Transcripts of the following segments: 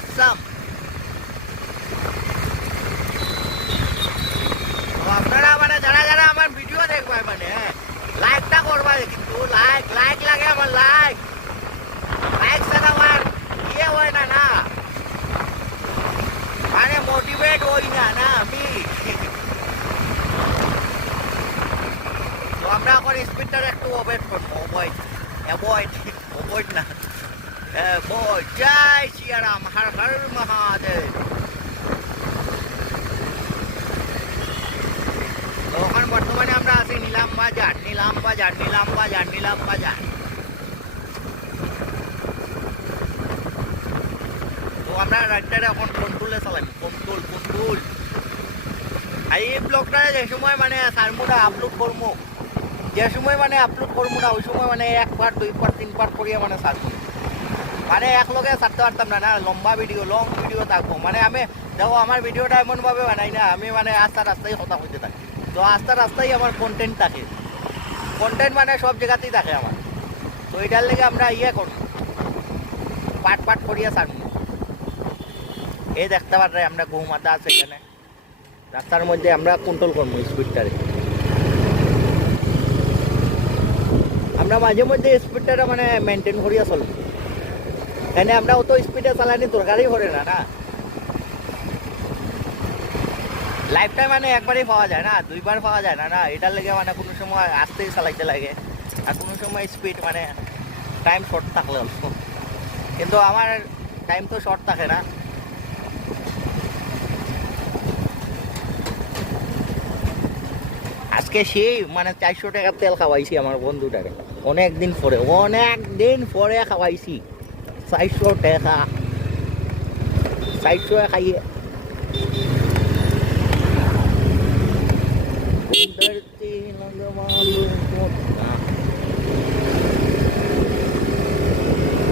আসাম। আপনারা মানে যারা যারা আমার ভিডিও দেখবেন মানে লাইকটা করবা, কিন্তু লাইক লাইক লাগে আমার, লাইক লাইক ছাড়া আমার ইয়ে হয় না, না মানে মোটিভেট হই না না আমি। তো আমরা এখন স্পিডটার একটু অ্যাভয়েড করবো, অ্যাভয়েড অ্যাভয়েড অ্যাভয়েড না অ্যাভয়েড। জয় শ্রীরাম, হর হর মহাদেব। এখন বর্তমানে আমরা আছি নিলাম বাজার, নিলাম বাজার, নিলাম বাজার, নিলাম বাজার। তো আমরা রাইডটারে এখন কন্ট্রোলে চালাই, কন্ট্রোল কন্ট্রোল। আর এই ব্লগটা যে সময় মানে সারমুটা আপলোড করবো, যে সময় মানে আপলোড করবো না ওই সময় মানে 1 পার্ট 2 পার্ট 3 পার্ট করিয়া মানে ছাড়বো, মানে একলগে ছাড়তে পারতাম না, না লম্বা ভিডিও লং ভিডিও থাকবো। মানে আমি দেখো আমার ভিডিওটা এমনভাবে বানাই না, আমি মানে আস্তে আস্তেই কথা হইতে থাকি। তো আস্তে আস্তেই আমার কন্টেন্ট থাকে, কন্টেন্ট মানে সব জায়গাতেই থাকে আমার। তো এটার লেগে আমরা ইয়ে করবো, পাট পাট করিয়া ছাড়বো। এই দেখতে পারে আমরা গৌমাতা আছে এখানে, রাস্তার মধ্যে আমরা কন্ট্রোল করবো স্পিডটারে। আমরা মাঝে মধ্যে স্পিডটা মানে মেনটেন করিয়া চলবো, এনে আমরা অত স্পিডে চালানি দরকারই পড়ে না, না লাইফটাই মানে একবারই পাওয়া যায় না, 2 বার পাওয়া যায় না, না এটার লেগে মানে কোনো সময় আস্তেই চালাইতে লাগে, আর কোনো সময় স্পিড মানে টাইম শর্ট থাকলে অল্প, কিন্তু আমার টাইম তো শর্ট থাকে না। আজকে সেই মানে 400 টাকার তেল খাওয়াইছি আমার বন্ধুটাকে, অনেক দিন পরে খাওয়াইছি 400 টাকা, 400 খাইয়ে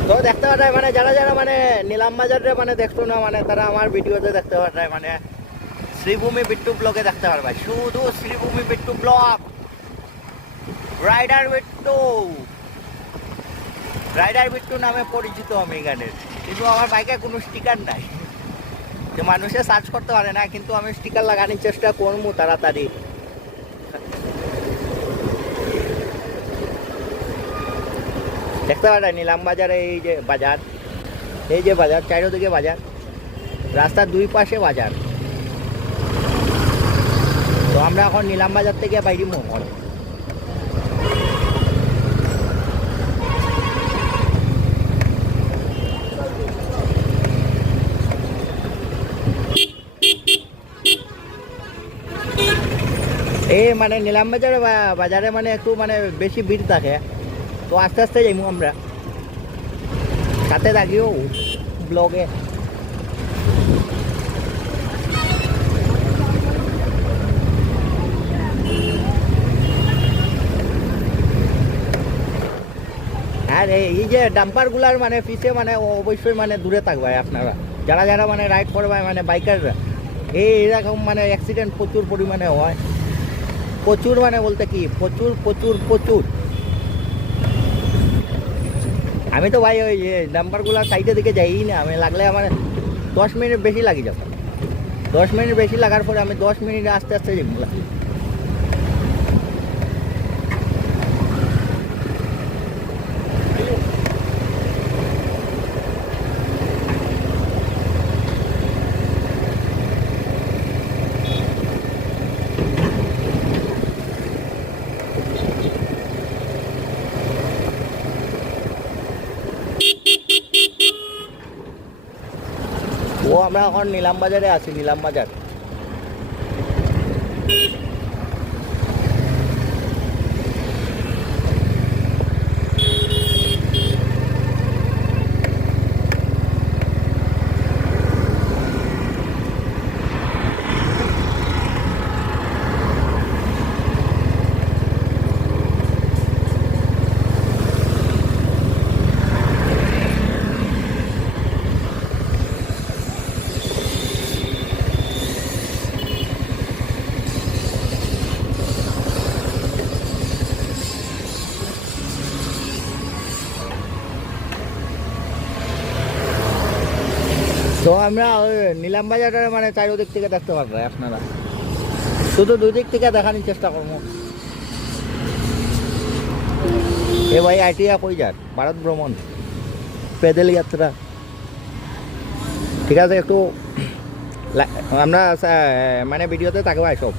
তো দেখতে পাঠায় মানে যারা যারা মানে নিলাম বাজারে মানে দেখতো না, মানে তারা আমার ভিডিওতে দেখতে পাঠায়, মানে শ্রীভূমি বিট্টু ব্লগে দেখতে পারবা, শুধু Sribhumi Bittu blog, rider Bittu, rider Bittu নামে পরিচিত আমি এখানে। কিন্তু আমার বাইকে কোনো স্টিকার নাই, যে মানুষে সার্চ করতে পারে না, কিন্তু আমি স্টিকার লাগানোর চেষ্টা করবো তাড়াতাড়ি। দেখতে পারে নিলাম বাজারে, এই যে বাজার, এই যে বাজার, চারিদিকে বাজার, রাস্তার 2 পাশে বাজার। তো আমরা এখন নিলাম বাজার থেকে বাইরে মোহন। এই মানে নিলাম বাজারে বাজারে মানে একটু মানে বেশি ভিড় থাকে, তো আস্তে আস্তে যাইমু আমরা, সাথে থাকিও ব্লগে। আর এই যে ডাম্পারগুলার মানে পিছে মানে অবশ্যই মানে দূরে থাকবে আপনারা, যারা যারা মানে রাইড করবে মানে বাইকাররা, এইরকম মানে অ্যাক্সিডেন্ট প্রচুর পরিমাণে হয়, প্রচুর মানে বলতে কি প্রচুর প্রচুর প্রচুর। আমি তো ভাই ওই যে ডাম্পারগুলার সাইডের দিকে যাই না, আমি লাগলে আমার 10 মিনিট বেশি লাগে যাবে, 10 মিনিট বেশি লাগার পরে আমি 10 মিনিট আস্তে আস্তে যাই। ও আমরা এখন নিলাম বাজারে আছি, নিলাম বাজার। তো আমরা ওই নিলাম বাজারটা মানে চারিদিক থেকে দেখতে পারবো আপনারা, শুধু দুই দিক থেকে দেখানোর চেষ্টা করবো। এ ভাই আইটিয়া কই যান? ভারত ভ্রমণ, পেদেল যাত্রা। ঠিক আছে, একটু আমরা মানে ভিডিওতে থাকবো সব।